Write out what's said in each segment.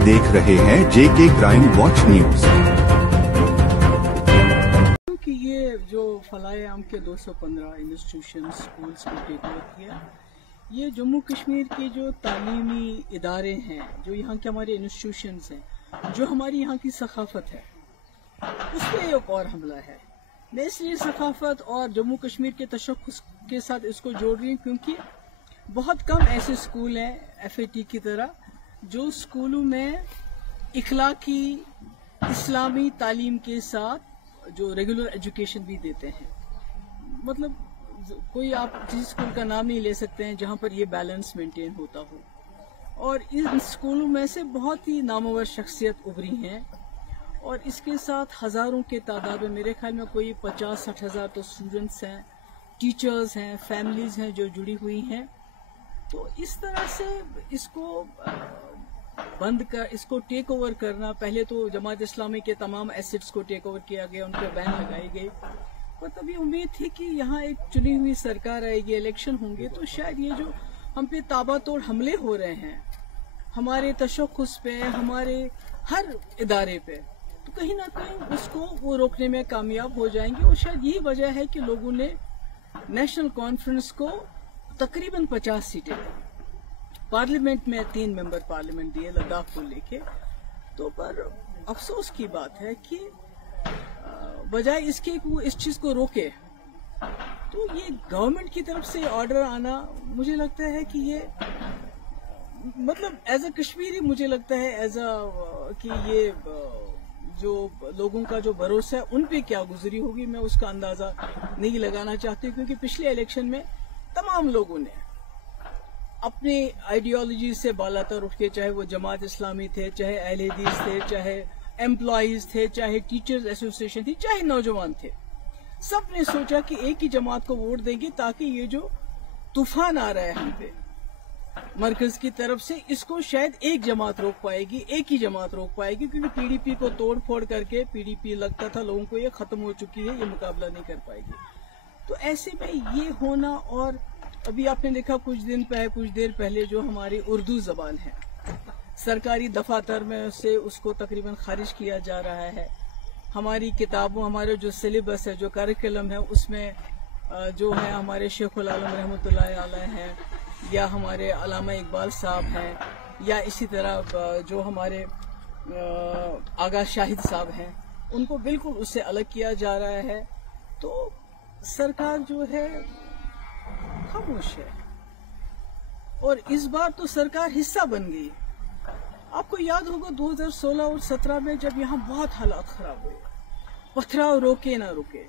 आप देख रहे हैं जेके क्राइम वॉच न्यूज। कि ये जो फलाए आम के 215 इंस्टीट्यूशन स्कूल्स को टेक ओवर किया, ये जम्मू कश्मीर के जो तालीमी इदारे हैं, जो यहाँ के हमारे इंस्टीट्यूशंस हैं, जो हमारी यहाँ की सकाफत है, उस पर एक और हमला है। मैं इसलिए सकाफत और जम्मू कश्मीर के तशख्खुस के साथ इसको जोड़ रही हूँ क्योंकि बहुत कम ऐसे स्कूल हैं FAT की तरह जो स्कूलों में इखलाकी इस्लामी तालीम के साथ जो रेगुलर एजुकेशन भी देते हैं। मतलब कोई आप जिस स्कूल का नाम नहीं ले सकते हैं जहाँ पर ये बैलेंस मेंटेन होता हो, और इन स्कूलों में से बहुत ही नामवर शख्सियत उभरी हैं और इसके साथ हज़ारों के तादाद में, मेरे ख्याल में कोई 50-60 हज़ार तो स्टूडेंट्स हैं, टीचर्स हैं, फैमिलीज़ हैं जो जुड़ी हुई हैं। तो इस तरह से इसको इसको टेक ओवर करना, पहले तो जमात इस्लामी के तमाम एसेट्स को टेक ओवर किया गया, उन पर बैन लगाई गई, और तभी उम्मीद थी कि यहाँ एक चुनी हुई सरकार आएगी, इलेक्शन होंगे, तो शायद ये जो हम पे ताबड़तोड़ हमले हो रहे हैं हमारे तशख्खुस पे, हमारे हर इदारे पे, तो कहीं ना कहीं उसको वो रोकने में कामयाब हो जाएंगे। और शायद यही वजह है कि लोगों ने नेशनल कॉन्फ्रेंस को तकरीबन 50 सीटें, पार्लियामेंट में 3 मेंबर पार्लियामेंट दिए लद्दाख को लेके। तो पर अफसोस की बात है कि बजाय इसके वो इस चीज को रोके, तो ये गवर्नमेंट की तरफ से ऑर्डर आना, मुझे लगता है कि ये मतलब एज अ कश्मीरी मुझे लगता है कि ये जो लोगों का जो भरोसा है उन पे क्या गुजरी होगी, मैं उसका अंदाजा नहीं लगाना चाहती, क्योंकि पिछले इलेक्शन में तमाम लोगों ने अपनी आइडियोलॉजी से बालातर उठ के, चाहे वो जमात इस्लामी थे, चाहे अहले हदीस थे, चाहे एम्प्लॉयज थे, चाहे टीचर्स एसोसिएशन थी, चाहे नौजवान थे, सब ने सोचा कि एक ही जमात को वोट देंगे ताकि ये जो तूफान आ रहा है हम पे मरकज की तरफ से, इसको शायद एक जमात रोक पाएगी, एक ही जमात रोक पाएगी, क्योंकि PDP को तोड़ फोड़ करके PDP लगता था लोगों को ये खत्म हो चुकी है, ये मुकाबला नहीं कर पाएगी। तो ऐसे में ये होना, और अभी आपने देखा कुछ देर पहले जो हमारी उर्दू जबान है, सरकारी दफातर में से उसको तकरीबन खारिज किया जा रहा है। हमारी किताबों, हमारे जो सिलेबस है, जो करिकुलम है, उसमें जो है हमारे शेखुल आलम रहमतुल्लाह अलैह हैं, या हमारे अल्लामा इकबाल साहब हैं, या इसी तरह जो हमारे आगा शाहिद साहब हैं, उनको बिल्कुल उससे अलग किया जा रहा है। तो सरकार जो है खामोश है, और इस बार तो सरकार हिस्सा बन गई। आपको याद होगा 2016 और 17 में जब यहाँ बहुत हालात खराब हुए, पथराव रोके ना रुके,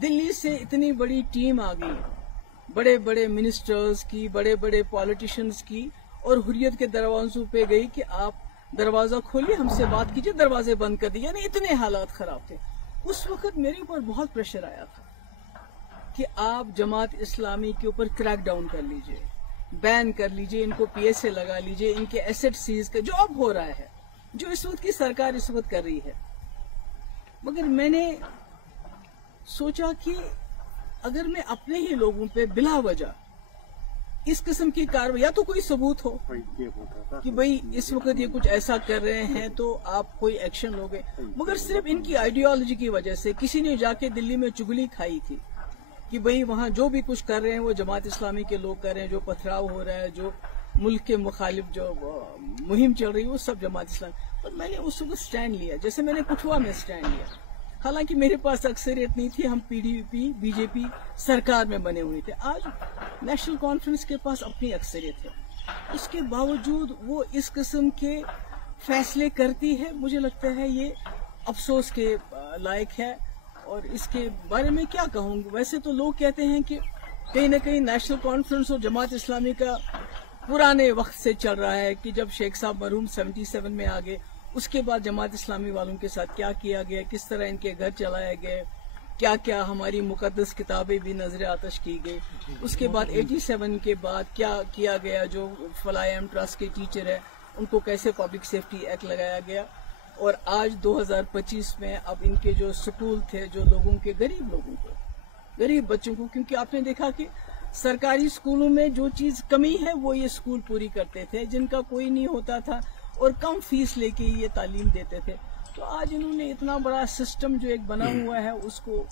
दिल्ली से इतनी बड़ी टीम आ गई, बड़े बड़े मिनिस्टर्स की, बड़े बड़े पॉलिटिशियंस की, और हुर्रियत के दरवाजों पे गई कि आप दरवाजा खोलिए, हमसे बात कीजिए, दरवाजे बंद कर दिए। यानी इतने हालात खराब थे। उस वक्त मेरे ऊपर बहुत प्रेशर आया था कि आप जमात इस्लामी के ऊपर क्रैक डाउन कर लीजिए, बैन कर लीजिए, इनको PSA लगा लीजिए, इनके एसेट सीज कर, जो अब हो रहा है, जो इस वक्त की सरकार इस वक्त कर रही है। मगर मैंने सोचा कि अगर मैं अपने ही लोगों पे बिला वजह इस किस्म की कार्रवाई, या तो कोई सबूत हो कि भाई इस वक्त ये कुछ ऐसा कर रहे हैं तो आप कोई एक्शन लोगे, मगर सिर्फ इनकी आइडियोलॉजी की वजह से किसी ने जाके दिल्ली में चुगली खाई थी कि भाई वहां जो भी कुछ कर रहे हैं वो जमात इस्लामी के लोग कर रहे हैं, जो पथराव हो रहा है, जो मुल्क के मुखालिफ जो मुहिम चल रही है, वो सब जमात इस्लामी। पर मैंने उस वक्त स्टैंड लिया, जैसे मैंने कुठवा में स्टैंड लिया। हालांकि मेरे पास अक्सरियत नहीं थी, हम PDP BJP सरकार में बने हुए थे। आज नेशनल कॉन्फ्रेंस के पास अपनी अक्सरियत है, उसके बावजूद वो इस किस्म के फैसले करती है। मुझे लगता है ये अफसोस के लायक है, और इसके बारे में क्या कहूँगी। वैसे तो लोग कहते हैं कि कहीं ना कहीं नेशनल कॉन्फ्रेंस और जमात इस्लामी का पुराने वक्त से चल रहा है, कि जब शेख साहब मरहूम 77 में आ गए, उसके बाद जमात इस्लामी वालों के साथ क्या किया गया, किस तरह इनके घर चलाए गए, क्या क्या हमारी मुकद्दस किताबें भी नजर आतश की गई, उसके बाद 87 के बाद क्या किया गया, जो फलायम ट्रस्ट के टीचर है उनको कैसे पब्लिक सेफ्टी एक्ट लगाया गया, और आज 2025 में अब इनके जो स्कूल थे, जो लोगों के गरीब बच्चों को, क्योंकि आपने देखा कि सरकारी स्कूलों में जो चीज कमी है वो ये स्कूल पूरी करते थे, जिनका कोई नहीं होता था اور کم فیس لے کے یہ تعلیم دیتے تھے. تو آج انہوں نے اتنا بڑا سسٹم جو ایک بنا ہوا ہے اس کو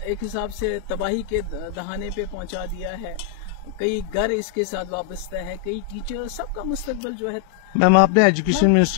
ایک حساب سے تباہی کے دہانے پہ پہنچا دیا ہے. کئی گھر اس کے ساتھ وابستہ ہے, کئی ٹیچر, سب کا مستقبل جو ہے. میم آپ نے ایجوکیشن منسٹر